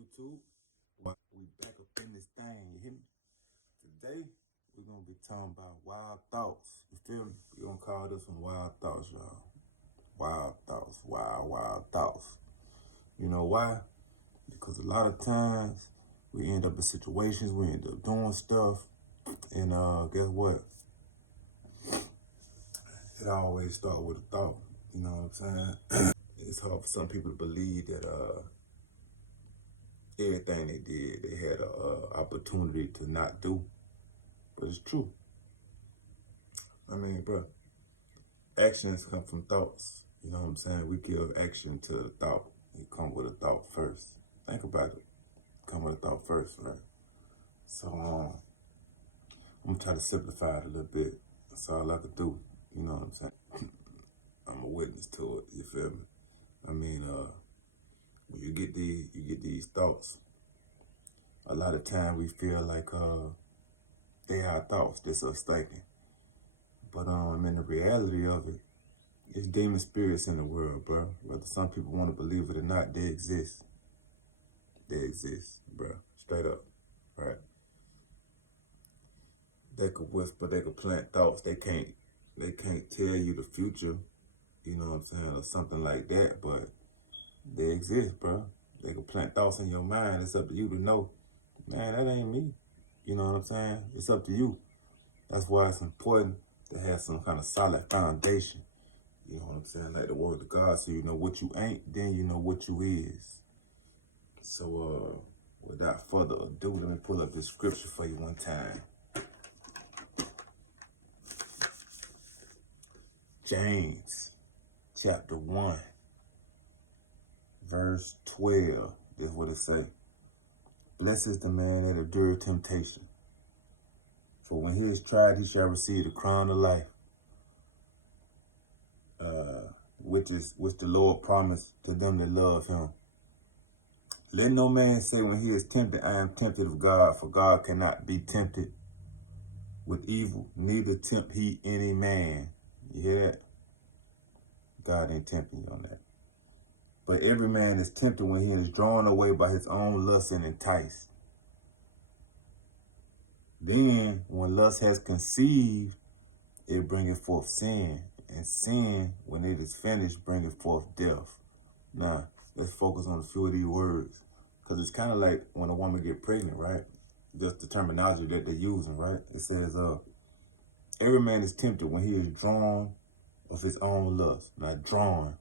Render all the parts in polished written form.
YouTube? We back up in this thing, you hear me? Today, we're gonna be talking about wild thoughts. You feel me? We're gonna call this one wild thoughts, y'all. Wild thoughts, wild thoughts. You know why? Because a lot of times we end up in situations, we end up doing stuff, and guess what? It always starts with a thought. You know what I'm saying? It's hard for some people to believe that everything they did, they had a opportunity to not do. But it's true. I mean, bro, actions come from thoughts. You know what I'm saying? We give action to the thought. You come with a thought first. Think about it. Come with a thought first, right? So I'm gonna try to simplify it a little bit. That's all I could do. You know what I'm saying? I'm a witness to it. You feel me? I mean, when you get these thoughts, a lot of time we feel like they are thoughts. That's us thinking. But I mean, the reality of it, it's demon spirits in the world, bro. Whether some people want to believe it or not, they exist. They exist, bro. Straight up, right? They could whisper, they could plant thoughts. They can't tell you the future, you know what I'm saying, or something like that. But they exist, bro. They could plant thoughts in your mind. It's up to you to know, man, that ain't me. You know what I'm saying? It's up to you. That's why it's important to have some kind of solid foundation. You know what I'm saying? Like the word of God, so you know what you ain't, then you know what you is. So, without further ado, let me pull up this scripture for you one time. James, chapter 1, verse 12. This is what it say. Blessed is the man that endureth temptation. For when he is tried, he shall receive the crown of life, which the Lord promised to them that love him. Let no man say when he is tempted, I am tempted of God, for God cannot be tempted with evil, neither tempt he any man. You hear that? God ain't tempting you on that. But every man is tempted when he is drawn away by his own lust and enticed. Then, when lust has conceived, it bringeth forth sin. And sin, when it is finished, bringeth forth death. Now, let's focus on a few of these words. Because it's kind of like when a woman get pregnant, right? Just the terminology that they're using, right? It says, every man is tempted when he is drawn of his own lust. Now, drawn,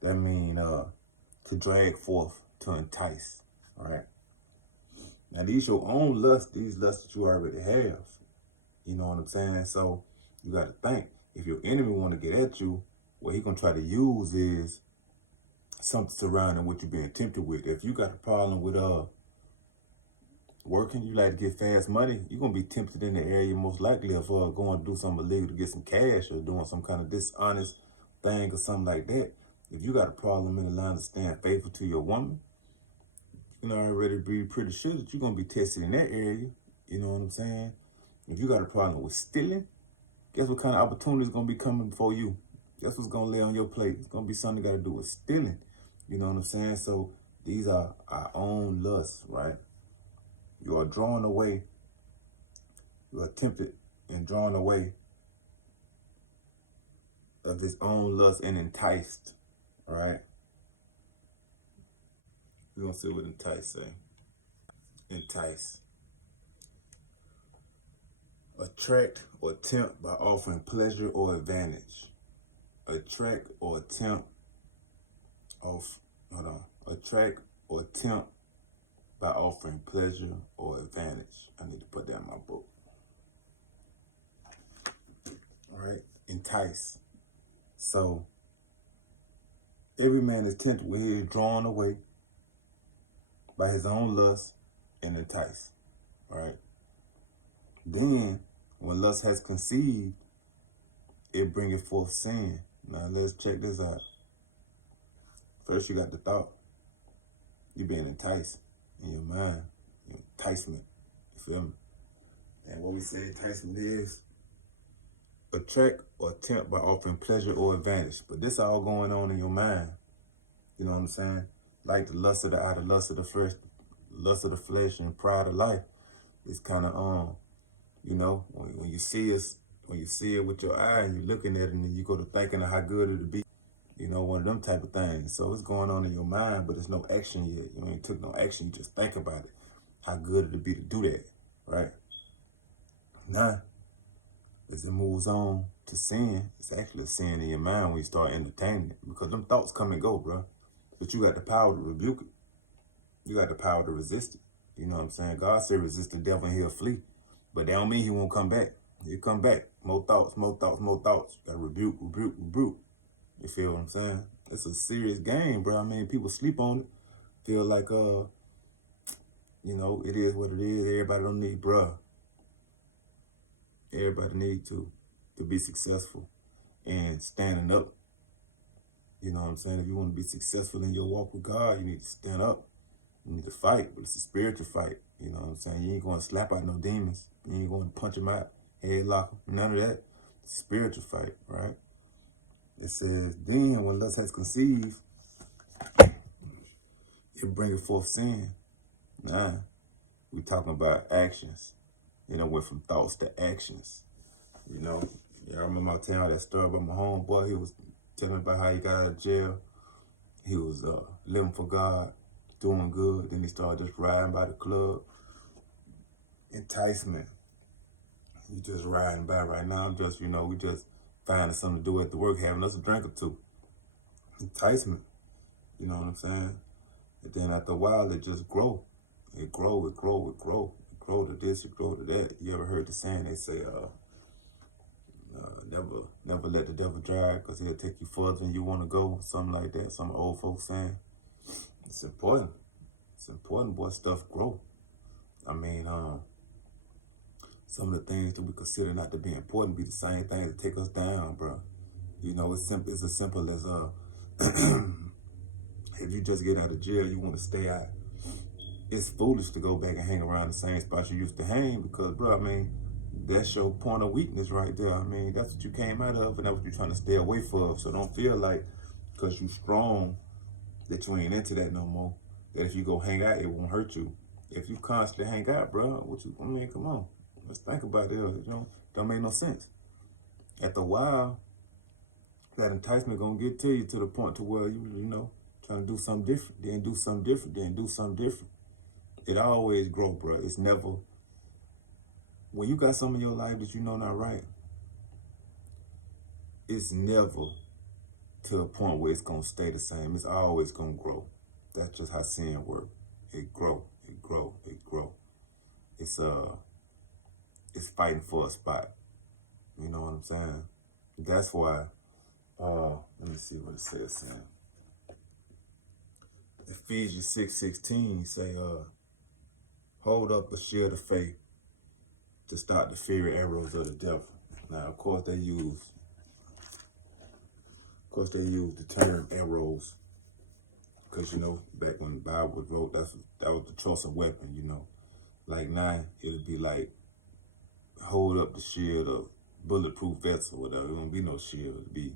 that means to drag forth, to entice, right? Now, these your own lusts, these lusts that you already have. You know what I'm saying? So, you got to think, if your enemy want to get at you, what he going to try to use is something surrounding what you're being tempted with. If you got a problem with working, you like to get fast money, you're going to be tempted in the area most likely of going to do something illegal to get some cash or doing some kind of dishonest thing or something like that. If you got a problem in the line of staying faithful to your woman, you know, already be pretty sure that you're going to be tested in that area. You know what I'm saying? If you got a problem with stealing, guess what kind of opportunity is going to be coming for you? Guess what's going to lay on your plate? It's going to be something got to do with stealing. You know what I'm saying? So these are our own lusts, right? You are drawn away. You are tempted and drawn away of this own lust and enticed, right? We're going to see what entice say. Entice. Attract or tempt by offering pleasure or advantage. Attract or tempt Attract or tempt by offering pleasure or advantage. I need to put that in my book. All right, entice. So every man is tempted when he is drawn away by his own lust and enticed. All right. Then, when lust has conceived, it bringeth forth sin. Now let's check this out. First, you got the thought. You're being enticed in your mind. Enticement. You feel me? And what we say enticement is attract or tempt by offering pleasure or advantage. But this all going on in your mind. You know what I'm saying? Like the lust of the eye, the lust of the flesh, lust of the flesh and pride of life. It's kind of you know, when you see us, when you see it with your eye and you're looking at it and you go to thinking of how good it'll be, you know, one of them type of things. So it's going on in your mind, but there's no action yet. You ain't took no action, you just think about it. How good it'll be to do that, right? Now, as it moves on to sin, it's actually a sin in your mind when you start entertaining it. Because them thoughts come and go, bro. But you got the power to rebuke it. You got the power to resist it. You know what I'm saying? God said resist the devil and he'll flee. But that don't mean he won't come back. He'll come back. More thoughts, more thoughts, more thoughts. You gotta rebuke, rebuke, rebuke. You feel what I'm saying? It's a serious game, bro. I mean, people sleep on it. Feel like, you know, it is what it is. Everybody don't need, bruh. Everybody need to be successful and standing up. You know what I'm saying? If you want to be successful in your walk with God, you need to stand up. You need to fight, but it's a spiritual fight. You know what I'm saying? You ain't going to slap out no demons. You ain't going to punch them out, headlock them, none of that. It's a spiritual fight, right? It says, then when lust has conceived, it bringeth forth sin. Nah, we talking about actions. You know, went from thoughts to actions. You know, yeah, I remember I was telling that story about my homeboy. He was telling me about how he got out of jail. He was living for God, doing good. Then he started just riding by the club. Enticement. You just riding by right now. I'm just, you know, we just finding something to do at the work, having us a drink or two. Enticement. You know what I'm saying? And then after a while, it just grow. It grow, it grow, it grow. It grow to this, it grow to that. You ever heard the saying? They say, never let the devil drive because he'll take you further than you want to go. Something like that. Some old folks saying. It's important. It's important, boy. Stuff grow. I mean, some of the things that we consider not to be important be the same things that take us down, bro. You know, it's simple. It's as simple as if you just get out of jail, you want to stay out. It's foolish to go back and hang around the same spot you used to hang because, bro, I mean, that's your point of weakness right there. I mean, that's what you came out of and that's what you're trying to stay away from. So don't feel like because you strong that you ain't into that no more. That if you go hang out, it won't hurt you. If you constantly hang out, bro, I mean, come on. Let's think about it. Don't make no sense. After a while, that enticement gonna get to you to the point to where you know, trying to do something different, then do something different, then do something different. It always grow, bro. It's never, when you got something in your life that you know not right, it's never to a point where it's gonna stay the same. It's always gonna grow. That's just how sin works. It grow, it grow, it grow. It's fighting for a spot. You know what I'm saying? That's why, let me see what it says, Sam. Ephesians 6:16 say, hold up the shield of faith to stop the fiery arrows of the devil. Now, of course, they use the term arrows because, you know, back when the Bible was wrote, that was the chosen weapon, you know. Like now, it'd be like, hold up the shield of bulletproof vests or whatever. It won't be no shield. It'd be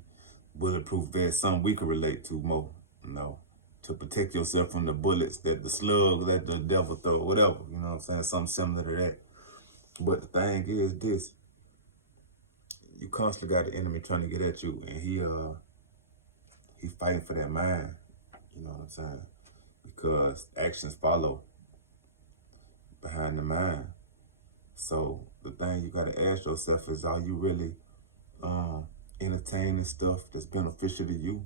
bulletproof vest, something we could relate to more, you know, to protect yourself from the bullets, that the slugs that the devil throw, whatever, you know what I'm saying? Something similar to that. But the thing is this, you constantly got the enemy trying to get at you, and he fighting for that mind, you know what I'm saying? Because actions follow behind the mind. So the thing you got to ask yourself is, are you really entertaining stuff that's beneficial to you?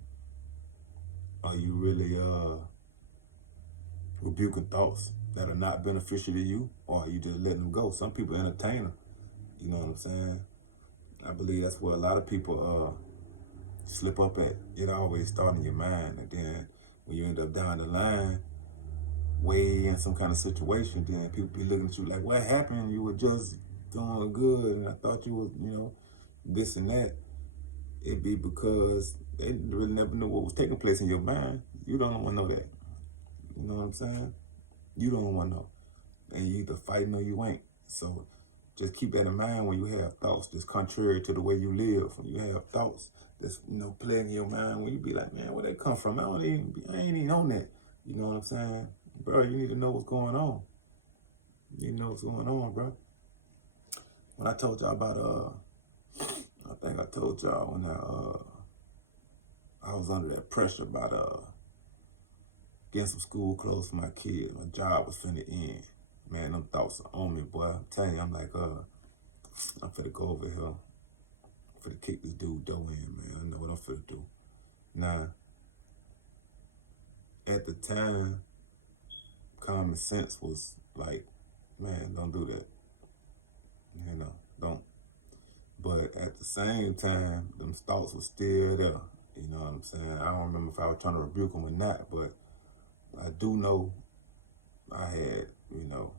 Are you really rebuking thoughts that are not beneficial to you? Or are you just letting them go? Some people entertain them. You know what I'm saying? I believe that's where a lot of people slip up at. It always starts in your mind. And then when you end up down the line, way in some kind of situation, then people be looking at you like, what happened? You were just doing good. And I thought you was, you know, this and that. It'd be because they really never knew what was taking place in your mind. You don't want to know that. You know what I'm saying? You don't want to know. And you either fighting or you ain't. So just keep that in mind when you have thoughts that's contrary to the way you live. When you have thoughts that's, you know, playing in your mind, when you be like, man, where they come from? I ain't even on that. You know what I'm saying? Bro, you need to know what's going on. You know what's going on, bro. When I told y'all about, I think I told y'all when I was under that pressure about getting some school clothes for my kids. My job was finna end. Man, them thoughts are on me, boy. I'm telling you, I'm like, I'm finna go over here. I'm finna kick this dude dough in, man. I know what I'm finna do. Now, at the time, common sense was like, man, don't do that. You know, don't. But at the same time, them thoughts were still there. You know what I'm saying? I don't remember if I was trying to rebuke them or not, but I do know I had, you know,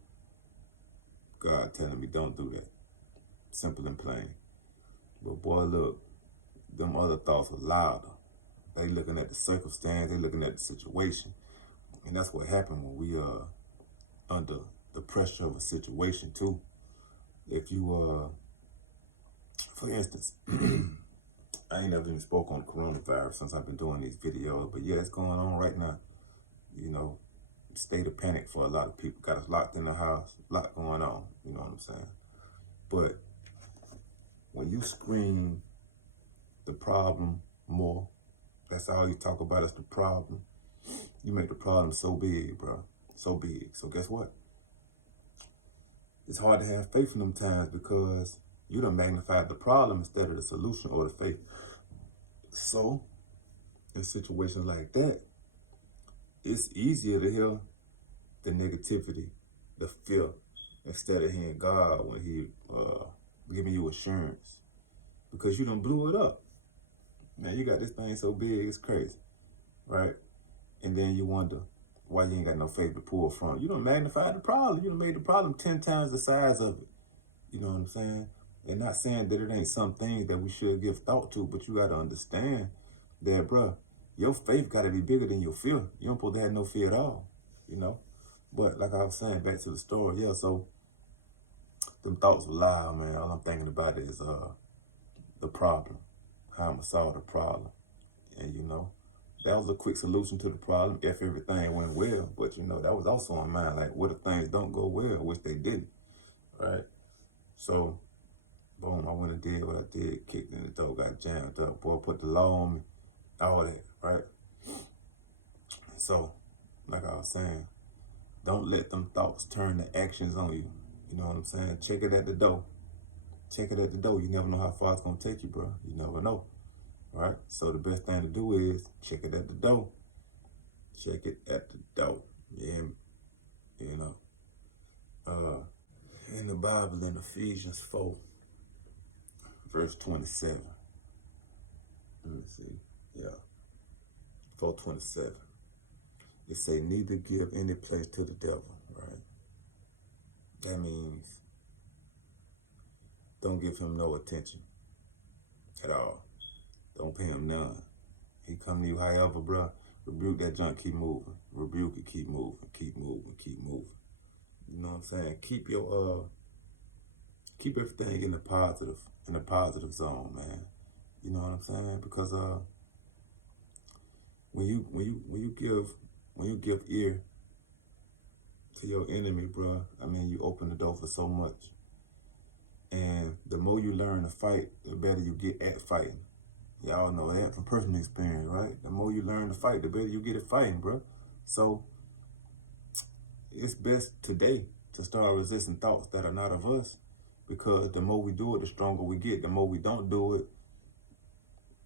God telling me don't do that. Simple and plain. But boy, look, them other thoughts were louder. They looking at the circumstance, they looking at the situation. And that's what happened when we are under the pressure of a situation too. If you for instance, I ain't never even spoke on coronavirus since I've been doing these videos, but yeah, it's going on right now. You know, state of panic for a lot of people. Got us locked in the house, a lot going on, you know what I'm saying? But when you scream the problem more, that's all you talk about is the problem, you make the problem so big, bro. So big. So guess what? It's hard to have faith in them times because you done magnified the problem instead of the solution or the faith. So, in situations like that, it's easier to hear the negativity, the fear, instead of hearing God when He giving you assurance. Because you done blew it up. Man, you got this thing so big, it's crazy, right? And then you wonder why you ain't got no faith to pull from. You done magnified the problem. You done made the problem 10 times the size of it. You know what I'm saying? And not saying that it ain't some things that we should give thought to, but you got to understand that, bro, your faith got to be bigger than your fear. You don't supposed to have no fear at all, you know? But like I was saying, back to the story, yeah, so them thoughts were loud, man. All I'm thinking about is the problem, how I'm going to solve the problem. And, you know, that was a quick solution to the problem if everything went well. But, you know, that was also on mine, like, what if things don't go well, which they didn't, right? So, boom, I went and did what I did, kicked in the door, got jammed up, boy, put the law on me, all that, right? So, like I was saying, don't let them thoughts turn to actions on you. You know what I'm saying? Check it at the door. Check it at the door. You never know how far it's going to take you, bro. You never know, right? So the best thing to do is check it at the door. Check it at the door. Yeah, you know. In the Bible, in Ephesians 4, verse 27. Let me see. Yeah. 4:27. It say, neither give any place to the devil, right? That means don't give him no attention at all. Don't pay him none. He come to you however, bro. Rebuke that junk, keep moving. Rebuke it, keep moving, keep moving, keep moving. You know what I'm saying? Keep everything in the positive zone, man. You know what I'm saying? Because when you give ear to your enemy, bro, I mean, you open the door for so much. And the more you learn to fight, the better you get at fighting. Y'all know that from personal experience, right? The more you learn to fight, the better you get at fighting, bro. So it's best today to start resisting thoughts that are not of us, because the more we do it, the stronger we get. The more we don't do it,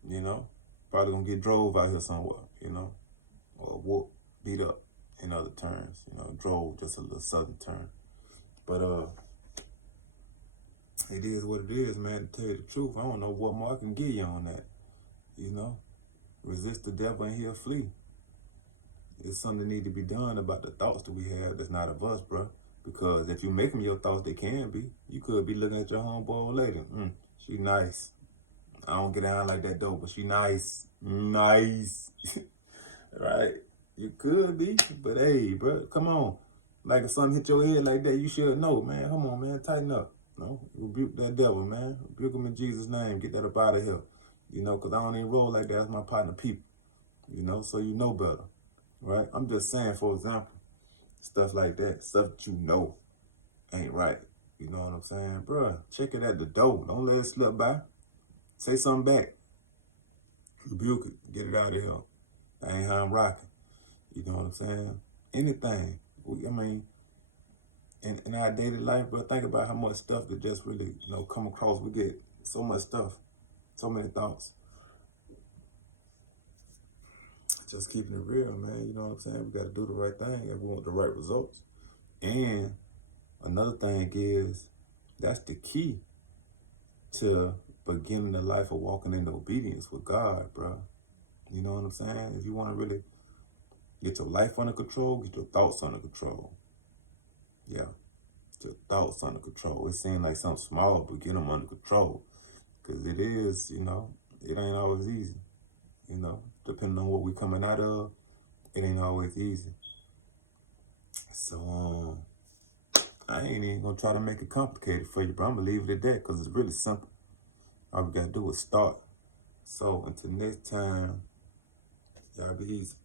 you know, probably gonna get drove out here somewhere, you know, or whoop, beat up in other terms, you know, drove, just a little southern term. But it is what it is, man. To tell you the truth, I don't know what more I can give you on that. You know, resist the devil and he'll flee. It's something that need to be done about the thoughts that we have that's not of us, bro. Because if you make them your thoughts, they can be. You could be looking at your homeboy old lady. She nice. I don't get down like that though, but she nice. Nice. Right? You could be, but hey, bro, come on. Like if something hit your head like that, you should know, man. Come on, man, tighten up. No, rebuke that devil, man. Rebuke him in Jesus' name. Get that up out of here. You know, because I don't even roll like that. That's my partner people. You know, so you know better, right? I'm just saying, for example, Stuff like that. Stuff that you know ain't right. You know what I'm saying? Bruh, check it at the door. Don't let it slip by. Say something back. Rebuke it. Get it out of here. That ain't how I'm rocking. You know what I'm saying? Anything. I mean, in our daily life, bro, think about how much stuff that just really, come across. We get so much stuff, so many thoughts. Just keeping it real, man. You know what I'm saying? We got to do the right thing if we want the right results. And another thing is, that's the key to beginning a life of walking in obedience with God, bro. You know what I'm saying? If you want to really get your life under control, get your thoughts under control. Yeah, get your thoughts under control. It seems like something small, but get them under control. Because it is, it ain't always easy. Depending on what we coming out of, it ain't always easy. So, I ain't even gonna try to make it complicated for you, but I'm gonna leave it at that because it's really simple. All we gotta do is start. So, until next time, y'all be easy.